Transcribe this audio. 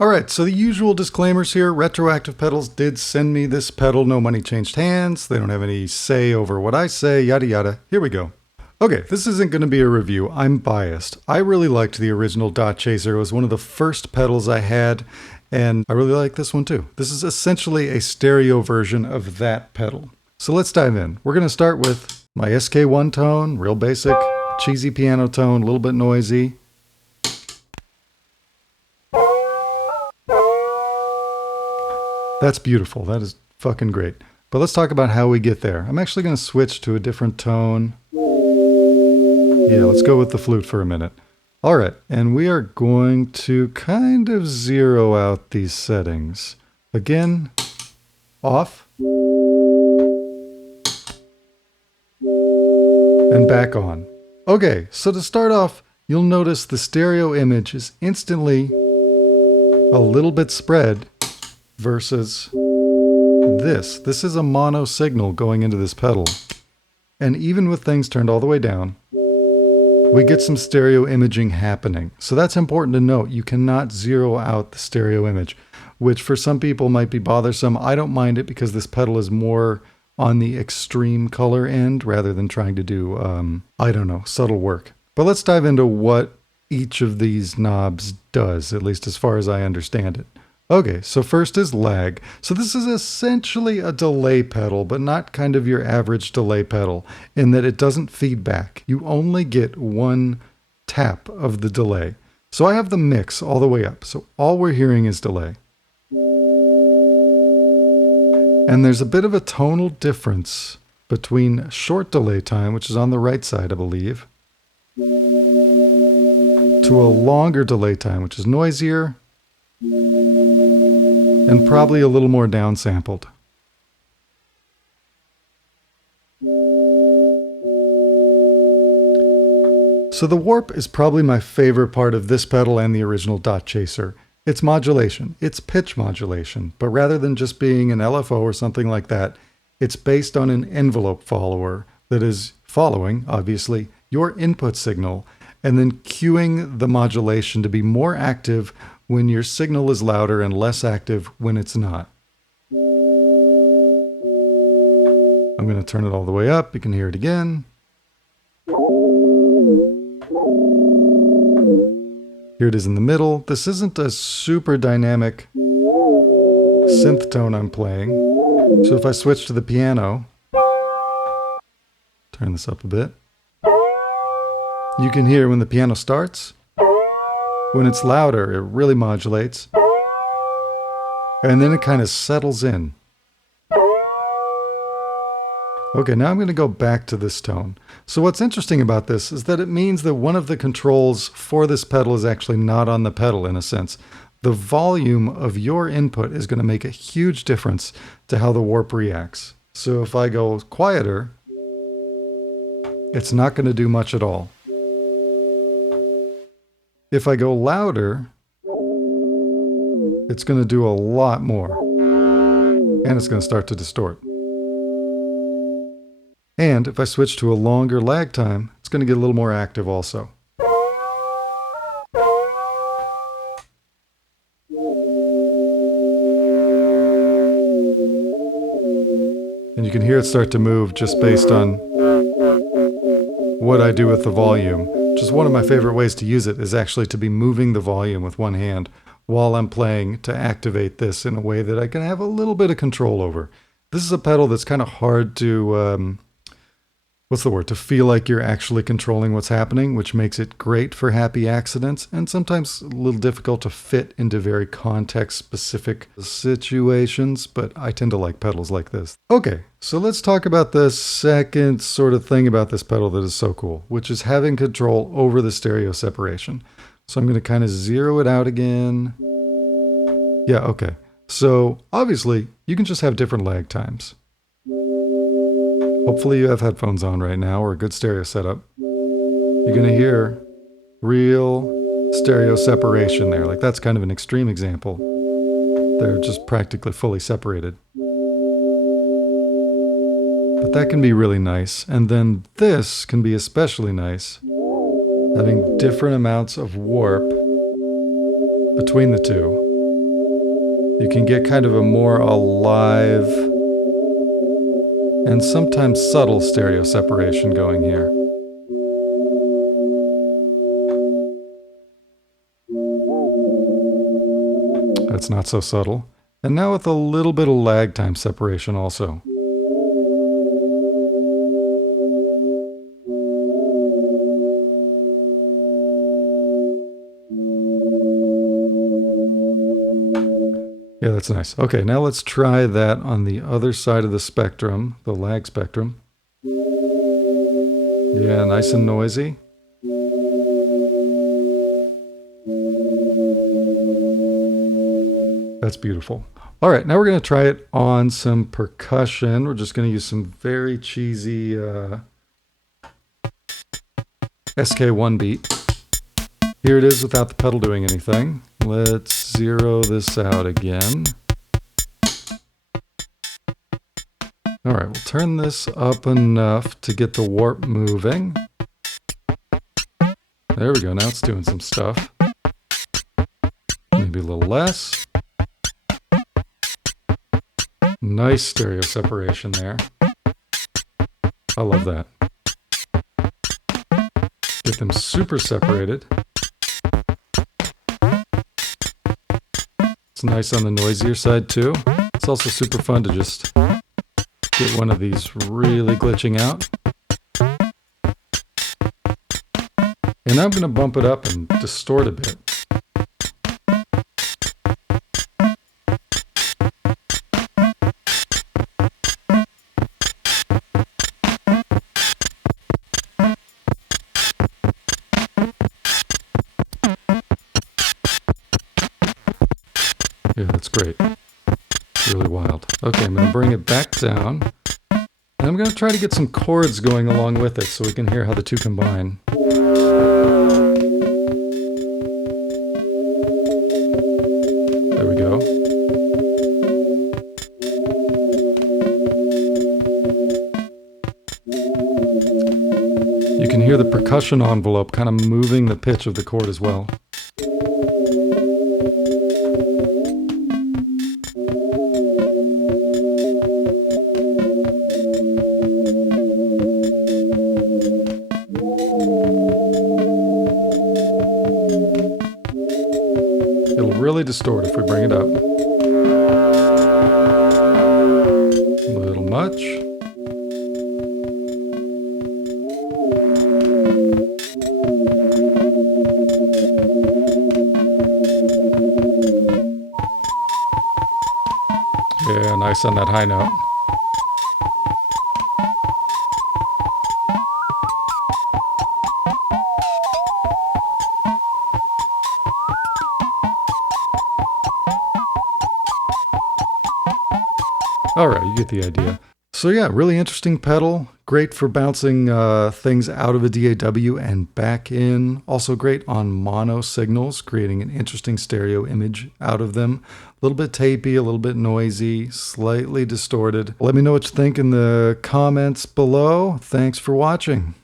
Alright, so the usual disclaimers here. Retroactive Pedals did send me this pedal. No money changed hands. They don't have any say over what I say, yada yada. Here we go. Okay, this isn't going to be a review. I'm biased. I really liked the original CHASER. It was one of the first pedals I had, and I really like this one too. This is essentially a stereo version of that pedal. So let's dive in. We're going to start with my SK1 tone, real basic, cheesy piano tone, a little bit noisy. That's beautiful. That is fucking great. But let's talk about how we get there. I'm actually going to switch to a different tone. Yeah, let's go with the flute for a minute. All right, and we are going to kind of zero out these settings. Again, off. And back on. Okay, so to start off, you'll notice the stereo image is instantly a little bit spread versus this. This is a mono signal going into this pedal. And even with things turned all the way down, we get some stereo imaging happening. So that's important to note. You cannot zero out the stereo image, which for some people might be bothersome. I don't mind it because this pedal is more on the extreme color end rather than trying to do, I don't know, subtle work. But let's dive into what each of these knobs does, at least as far as I understand it. Okay, so first is lag. So this is essentially a delay pedal, but not kind of your average delay pedal in that it doesn't feed back. You only get one tap of the delay. So I have the mix all the way up. So all we're hearing is delay. And there's a bit of a tonal difference between short delay time, which is on the right side, I believe, to a longer delay time, which is noisier, and probably a little more downsampled. So the warp is probably my favorite part of this pedal and the original CHASER. It's modulation. It's pitch modulation. But rather than just being an LFO or something like that, it's based on an envelope follower that is following, obviously, your input signal and then cueing the modulation to be more active when your signal is louder and less active when it's not. I'm going to turn it all the way up. You can hear it again. Here it is in the middle. This isn't a super dynamic synth tone I'm playing. So if I switch to the piano, turn this up a bit, you can hear when the piano starts. When it's louder, it really modulates. And then it kind of settles in. Okay, now I'm going to go back to this tone. So what's interesting about this is that it means that one of the controls for this pedal is actually not on the pedal in a sense. The volume of your input is going to make a huge difference to how the warp reacts. So if I go quieter, it's not going to do much at all. If I go louder, it's going to do a lot more. And it's going to start to distort. And if I switch to a longer lag time, it's going to get a little more active also. And you can hear it start to move just based on what I do with the volume. Just one of my favorite ways to use it is actually to be moving the volume with one hand while I'm playing to activate this in a way that I can have a little bit of control over. This is a pedal that's kind of hard to, to feel like you're actually controlling what's happening, which makes it great for happy accidents and sometimes a little difficult to fit into very context-specific situations, but I tend to like pedals like this. Okay, so let's talk about the second sort of thing about this pedal that is so cool, which is having control over the stereo separation. So I'm going to kind of zero it out again. Yeah, okay. So obviously, you can just have different lag times. Hopefully you have headphones on right now or a good stereo setup. You're going to hear real stereo separation there. Like that's kind of an extreme example. They're just practically fully separated. But that can be really nice. And then this can be especially nice, having different amounts of warp between the two. You can get kind of a more alive and sometimes subtle stereo separation going here. That's not so subtle. And now with a little bit of lag time separation also. Yeah, that's nice. Okay, now let's try that on the other side of the spectrum, the lag spectrum. Yeah, nice and noisy. That's beautiful. All right, now we're going to try it on some percussion. We're just going to use some very cheesy SK1 beat. Here it is without the pedal doing anything. Let's zero this out again. All right, we'll turn this up enough to get the warp moving. There we go, now it's doing some stuff. Maybe a little less. Nice stereo separation there. I love that. Get them super separated. It's nice on the noisier side too. It's also super fun to just get one of these really glitching out. And I'm going to bump it up and distort a bit. Yeah, that's great. It's really wild. Okay, I'm going to bring it back down. And I'm going to try to get some chords going along with it so we can hear how the two combine. There we go. You can hear the percussion envelope kind of moving the pitch of the chord as well. It'll really distort if we bring it up. A little much. Yeah, nice on that high note. All right, you get the idea. So yeah, really interesting pedal. Great for bouncing things out of a DAW and back in. Also great on mono signals, creating an interesting stereo image out of them. A little bit tapey, a little bit noisy, slightly distorted. Let me know what you think in the comments below. Thanks for watching.